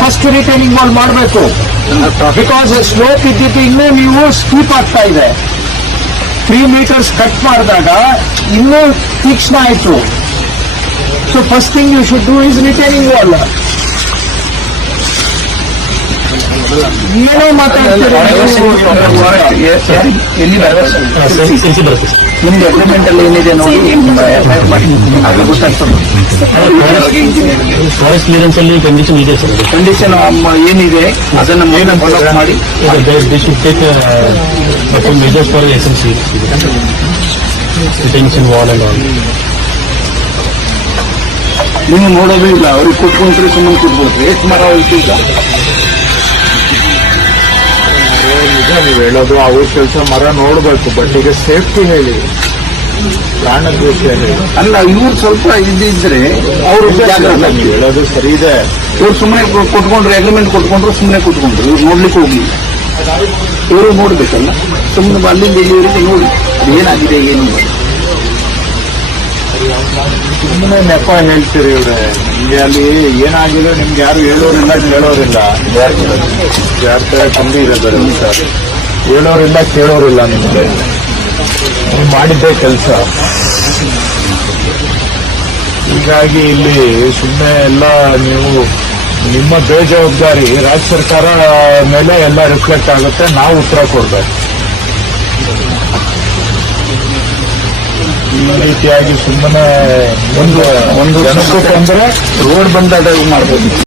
First retaining ಮಾಡಿ ಮಾಡಬೇಕು. Because slope ಇದ್ದಿದ್ದು ಇನ್ನೂ ನೀವು ಸ್ಟೀಪ್ ಆಗ್ತಾ ಇದೆ. ತ್ರೀ ಮೀಟರ್ಸ್ ಕಟ್ ಮಾಡಿದಾಗ ಇನ್ನೂ ತೀಕ್ಷ್ಣ ಆಯಿತು. So first thing you should do is retaining wall ಏನೋ ಮಾತಾಡ್ತಾರೆ ನಿಮ್ದು ಅಗ್ರಿಮೆಂಟ್ ಅಲ್ಲಿ ಏನಿದೆ ನೋಡಿ ಅದು ಗೊತ್ತಾಗ್ತದೆ. ಫಾರೆಸ್ಟ್ ಕ್ಲಿಯರೆನ್ಸ್ ಅಲ್ಲಿ ಕಂಡೀಷನ್ ಇದೆ ಸರ್ ಕಂಡೀಷನ್ ಏನಿದೆ ಅದನ್ನ ಮೇನ್ ಫಾಲೋ ಮಾಡಿ. Should take measures for S M C detention wall and all ನೀವು ನೋಡೋದೇ ಇಲ್ಲ ಅವ್ರಿಗೆ ಕುಟ್ಕೊಂಡ್ರೆ ಸುಮ್ಮನೆ ಕುಟ್ಬೋದ್ರಿ ಎಷ್ಟು ಮರ ಈಗ ನಿಜ ನೀವು ಹೇಳೋದು ಅವ್ರ ಕೆಲಸ ಮರ ನೋಡ್ಬೇಕು ಬಟ್ ಈಗ ಸೇಫ್ಟಿ ಹೇಳಿ. ಪ್ರಾಣ ಅಲ್ಲ ಇವ್ರು ಸ್ವಲ್ಪ ಇದ್ದಿದ್ರೆ ಅವರು ಜಾಗ್ರತೆ ಹೇಳೋದು ಸರಿ ಇದೆ. ಇವ್ರು ಸುಮ್ಮನೆ ಕೊಟ್ಕೊಂಡ್ರು ಅಗ್ರಿಮೆಂಟ್ ಕೊಟ್ಕೊಂಡ್ರು ಸುಮ್ಮನೆ ಕೊಟ್ಕೊಂಡ್ರು ಇವ್ರು ನೋಡ್ಲಿಕ್ಕೆ ಹೋಗಿ ಇವರು ನೋಡ್ಬೇಕಲ್ಲ. ಸುಮ್ಮನೆ ಅಲ್ಲಿಂದ ಇಲ್ಲಿವರೆಗೆ ನೋಡಿ ಏನಾಗಿದೆ ಏನು. ಸುಮ್ಮನೆ ನೆಪ ಹೇಳ್ತೀರಿ ಇವ್ರೆ. ನಿಮ್ಗೆ ಅಲ್ಲಿ ಏನಾಗಿದೆ ನಿಮ್ಗೆ ಯಾರು ಹೇಳೋರಿಲ್ಲ ಕೇಳೋರಿಲ್ಲ ಯಾರ ಕಮ್ಮಿ ಇರೋದಾರೆ ಸರ್? ಹೇಳೋರಿಲ್ಲ, ಕೇಳೋರಿಲ್ಲ ನಿಮ್ಗೆ. ಮಾಡಿದ್ದೇ ಕೆಲಸ. ಹೀಗಾಗಿ ಇಲ್ಲಿ ಸುಮ್ಮನೆ ಎಲ್ಲ ನೀವು ನಿಮ್ಮ ಬೇಜವಾಬ್ದಾರಿ ರಾಜ್ಯ ಸರ್ಕಾರ ಮೇಲೆ ಎಲ್ಲ ರಿಫ್ಲೆಕ್ಟ್ ಆಗುತ್ತೆ, ನಾವು ಉತ್ತರ ಕೊಡ್ಬೇಕು. ರೀತಿಯಾಗಿ ಸುಮ್ಮನೆ ಒಂದು ಒಂದು ಜನಕ್ಕೂ ತೊಂದರೆ ರೋಡ್ ಬಂದಾಗ ಮಾಡ್ಬೋದು.